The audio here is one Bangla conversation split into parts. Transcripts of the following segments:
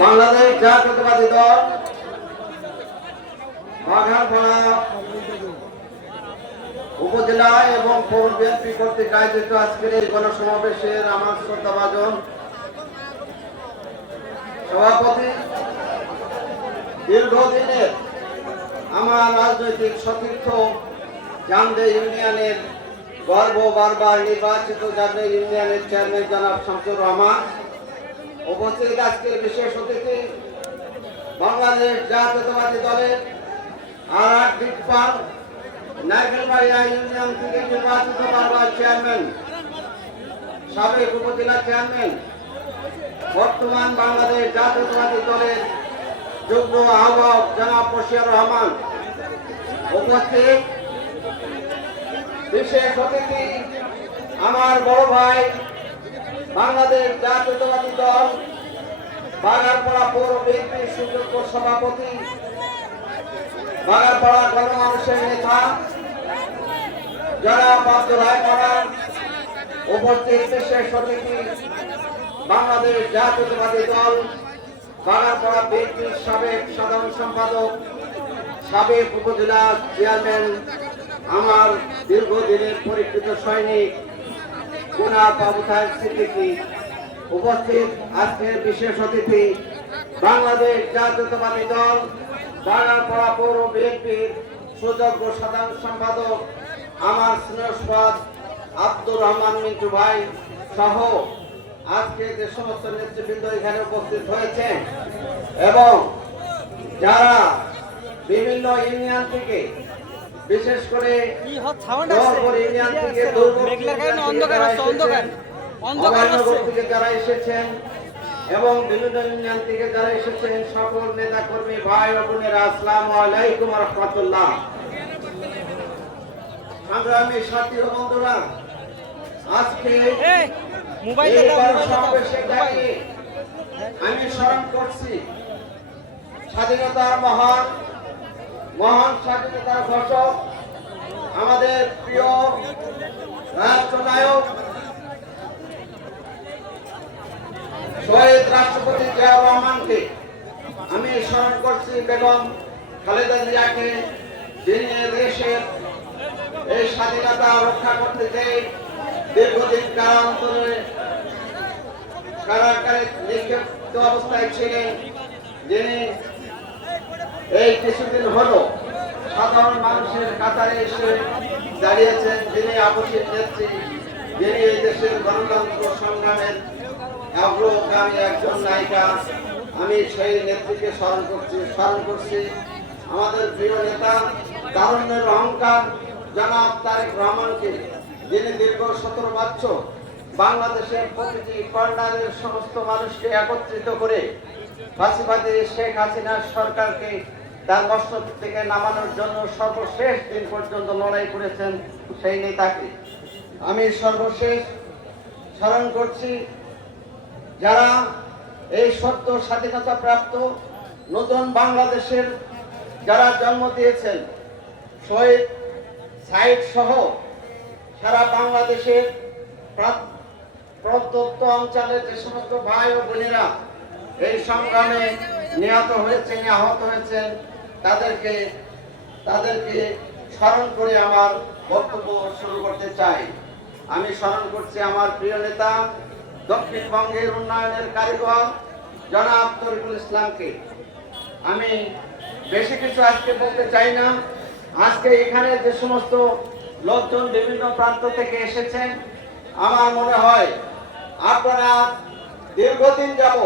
বাংলাদেশ জাতীয়তাবাদী দল উপজেলা এবং পৌর বিএনপি কর্তৃক আয়োজিত আজকের এই গণসমাবেশের আমার শ্রদ্ধাভাজন সভাপতি, দীর্ঘদিনের আমার রাজনৈতিক সতীর্থ জামদে ইউনিয়নের গর্ব বারবার নির্বাচিত জামদে ইউনিয়নের চেয়ারম্যান জনাব শামসুর রহমান। উপস্থিত আজকের বিশেষ অতিথি, বাংলাদেশ জাতীয়তাবাদী দলের আর বিটপাল নারকেলবাড়িয়া ইউনিয়ন থেকে নির্বাচিত বারবার চেয়ারম্যান সাবেক উপজেলা চেয়ারম্যান বর্তমান বাংলাদেশ জাতীয়তাবাদী দলের যুগ্ম আহ্বায়ক জনাব বশির রহমান। উপস্থিত বিশেষ অতিথি আমার বড় ভাই বাংলাদেশ জাতীয়তাবাদী দল বাগারপাড়া পৌর বিএনপির সুযোগ্য সভাপতি বাগারপাড়া গণমানুষের নেতা যারা আব্দুল রায় উপস্থিত বিশেষ অতিথি বাংলাদেশ জাতীয়তাবাদী দল বাগারপাড়া বিএনপির সাবেক সাধারণ সম্পাদক সাবেক উপজেলা চেয়ারম্যান আমার দীর্ঘদিনের পরীক্ষিত সৈনিক গুনা বাবুথায় সিদ্দিকী উপস্থিত আজকের বিশেষ অতিথি বাংলাদেশ জাতীয়তাবাদী দল বাগারপাড়া পৌর বিএনপির সুযোগ্য সাধারণ সম্পাদক, আমার স্নেহস্পদ আব্দুর রহমান মিন্টু ভাই সহ আজকে যে সমস্ত নেতৃবৃন্দ এখানে উপস্থিত হয়েছেন এবং যারা বিভিন্ন ইউনিয়ন থেকে বিশেষ করে কি সাউন্ড থেকে মেঘলার কারণে অন্ধকার যারা অন্ধকার এসেছেন, অন্ধকার। অভয়নগর থেকে যারা এসেছেন এবং বিভিন্ন ইউনিয়ন থেকে যারা এসেছেন সকল নেতা কর্মী ভাই ও বোনেরা আসসালামু আলাইকুম রহমতুল্লাহ। সংগ্রামী সাথী ও বন্ধুরা। আজকে মোবাইল। আমি স্মরণ করছি স্বাধীনতার মহান মহান স্বাধীনতার ঘোষক, আমাদের প্রিয় রাষ্ট্রনায়ক শহীদ রাষ্ট্রপতি জিয়াউর রহমানকে আমি স্মরণ করছি বেগম খালেদা জিয়াকে, যিনি দেশের এই স্বাধীনতা রক্ষা করতে চেয়ে দীর্ঘদিন কারান্তরে কারাগারে নিক্ষিপ্ত অবস্থায় ছিলেন, যিনি এই কিছুদিন হলো সাধারণ মানুষের কাতারে এসে দাঁড়িয়েছেন যিনি আবশ্যিক নেত্রী, যিনি এই দেশের গণতন্ত্র সংগ্রামের অগ্রগামী একজন নায়িকা। আমি সেই নেত্রীকে স্মরণ করছি স্মরণ করছি। আমাদের প্রিয় নেতা তারুণ্যের অহংকার জনাব তারেক রহমানকে, যিনি দীর্ঘ সতেরো বছর বাংলাদেশের প্রতিটি কর্নারের সমস্ত মানুষকে একত্রিত করে ফাঁসিবাদী শেখ হাসিনার সরকারকে তার মস্তক থেকে নামানোর জন্য সর্বশেষ দিন পর্যন্ত লড়াই করেছেন সেই নেতাকে। আমি সর্বশেষ স্মরণ করছি, যারা এই সত্য স্বাধীনতা প্রাপ্ত নতুন বাংলাদেশের যারা জন্ম দিয়েছেন, শহীদ সাইড সহ সারা বাংলাদেশের প্রত্যন্ত অঞ্চলের যে সমস্ত ভাই ও বোনেরা এই সংগ্রামে নিহত হয়েছেন আহত হয়েছেন তাদেরকে তাদেরকে স্মরণ করে আমার বক্তব্য শুরু করতে চাই। আমি স্মরণ করছি আমার প্রিয় নেতা, দক্ষিণবঙ্গের উন্নয়নের কারিগর, জনাব তরিকুল ইসলামকে। আমি বেশি কিছু আজকে বলতে চাই না। আজকে এখানে যে সমস্ত লোকজন বিভিন্ন প্রান্ত থেকে এসেছেন, আমার মনে হয় আপনারা দীর্ঘদিন যাব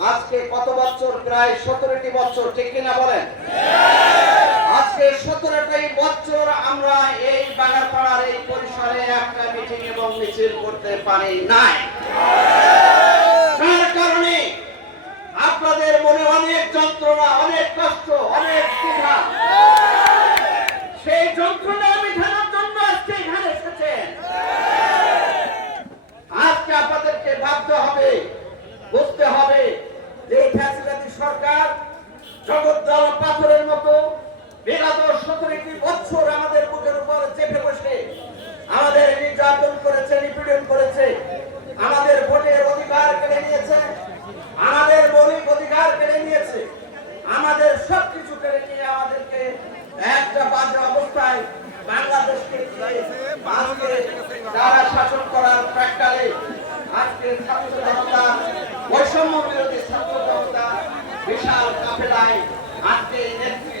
আজকে কত বছর? প্রায় সতেরোটি বছর, ঠিক কিনা বলেন? আজকে সতেরোটি বছর আমরা এই বাগারপাড়ার এই পরিসরে একটা মিটিং এবং মিছিল করতে পারি নাই তার কারণে আপনাদের মনে অনেক যন্ত্রণা অনেক কষ্ট অনেক দ্বিধা সেই যন্ত্রণা মেটানোর জন্য আজকে এখানে এসেছেন আজকে আপনাদেরকে ভাবতে হবে বুঝতে হবে যে এই ফ্যাসিলিটি সরকার জগদ্দল পাথরের মতো আমাদের সবকিছু কেড়ে নিয়ে আমাদেরকে একটা বাজে অবস্থায় বাংলাদেশকে যারা শাসন করার প্র্যাকটালে আজকে বৈষম্য বিরোধী ছাত্র জনতা বিশাল কাফেলায় আজকে এই নেত্রী